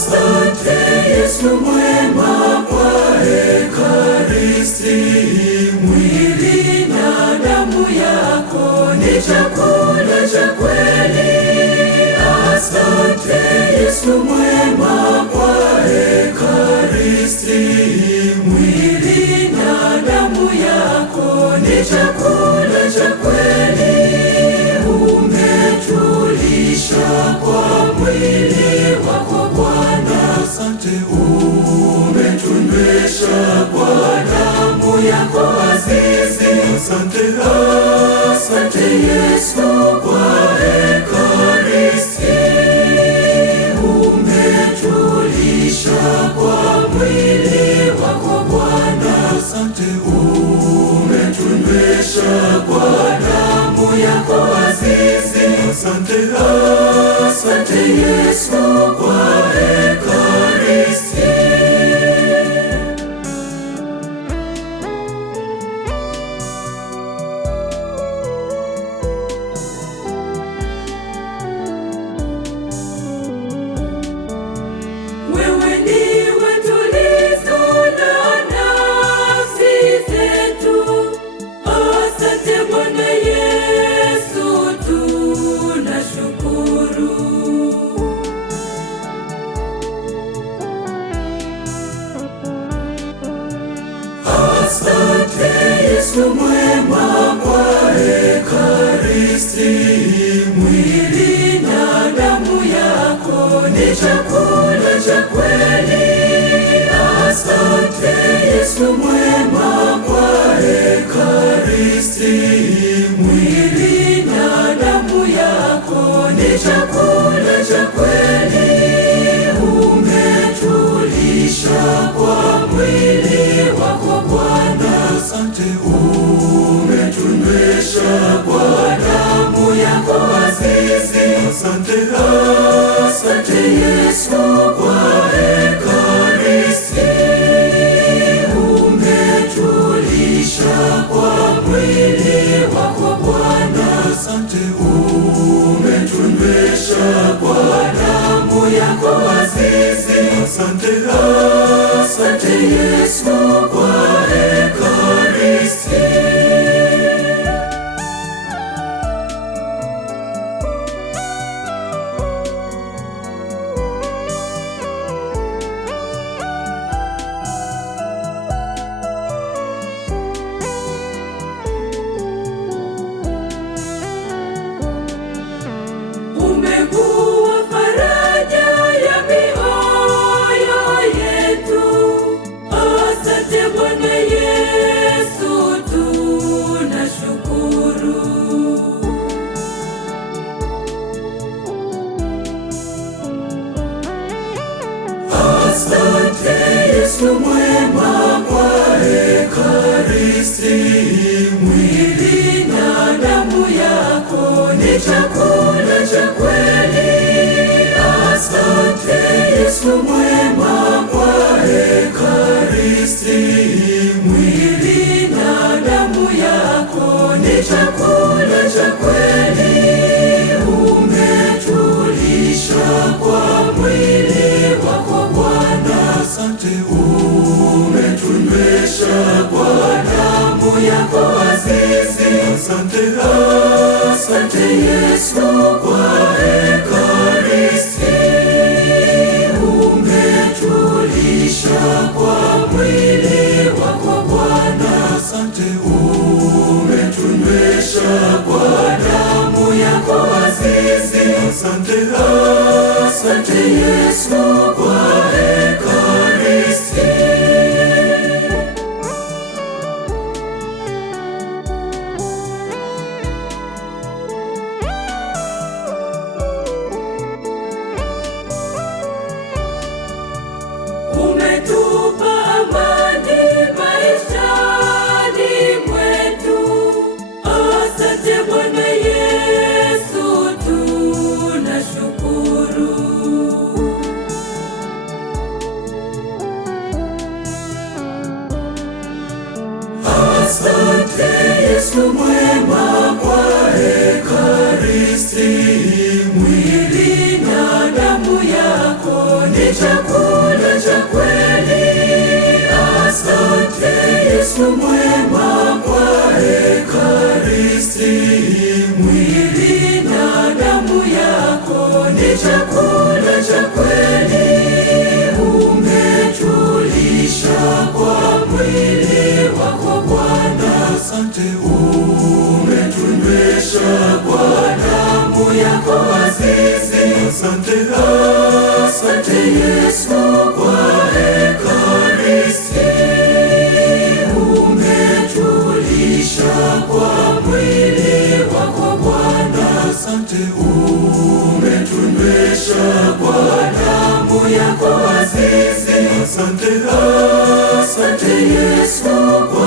Asante Yesu mwema kwa Ekaristi, mwili na damu yako ni chakula cha kweli. Asante Yesu mwema kwa Ekaristi, mwili na damu yako ni chakula cha kweli. Umetulisha kwa mwili wako Bwana, asante. Umetunywesha kwa damu yako azizi, asante. Asante Yesu kwa Ekaristi, umetulisha kwa mwili wako Bwana, asante. Umetunywesha kwa damu yako azizi, asante. Asante Yesu kwa Ekaristi. Wewe ndiwe tulizo la nafsi zetu, asante Bwana Yesu, tunashukuru. Asante Yesu mwema kwa Ekaristi, mwili na damu yako ni chakula cha kweli. Asante Yesu mwema kwa Ekaristi, mwili na damu yako ni chakula cha kweli. Umetulisha kwa mwili wako Bwana, asante. Umetunywesha kwa damu yako azizi, asante. Asante Yesu kwa Ekaristi, umetulisha kwa mwili wako Bwana, asante. Umetunywesha kwa damu yako azizi, asante. Asante Yesu kwa Ekaristi. Umekuwa faraja ya mioyo yetu, asante Bwana Yesu, tunashukuru. Asante Yesu mwema kwa Ekaristi, mwili na damu yako ni chakula cha kweli. Asante Yesu mwema kwa Ekaristi, mwili na damu yako ni chakula cha kweli. Umetulisha kwa mwili wako Bwana, asante. Umetunywesha kwa damu yako azizi, asante. Asante Yesu kwa Ekaristi, umetulisha kwa mwili wako Bwana, asante. Umetunywesha kwa damu yako azizi, asante. Asante Yesu kwa Ekaristi. Umetupa amani maishani mwetu, asante Bwana Yesu, tunashukuru. Asante Yesu mwema kwa Ekaristi, mwili na damu yako ni Yesu mwema kwa Ekaristi, mwili na damu yako ni chakula cha kweli. Umetulisha kwa mwili wako Bwana, asante. Umetunywesha kwa damu yako azizi, asante. Asante Yesu kwa Ekaristi, umetulisha kwa mwili wako Bwana, asante. Umetunywesha kwa damu yako azizi, asante. Asante Yesu kwa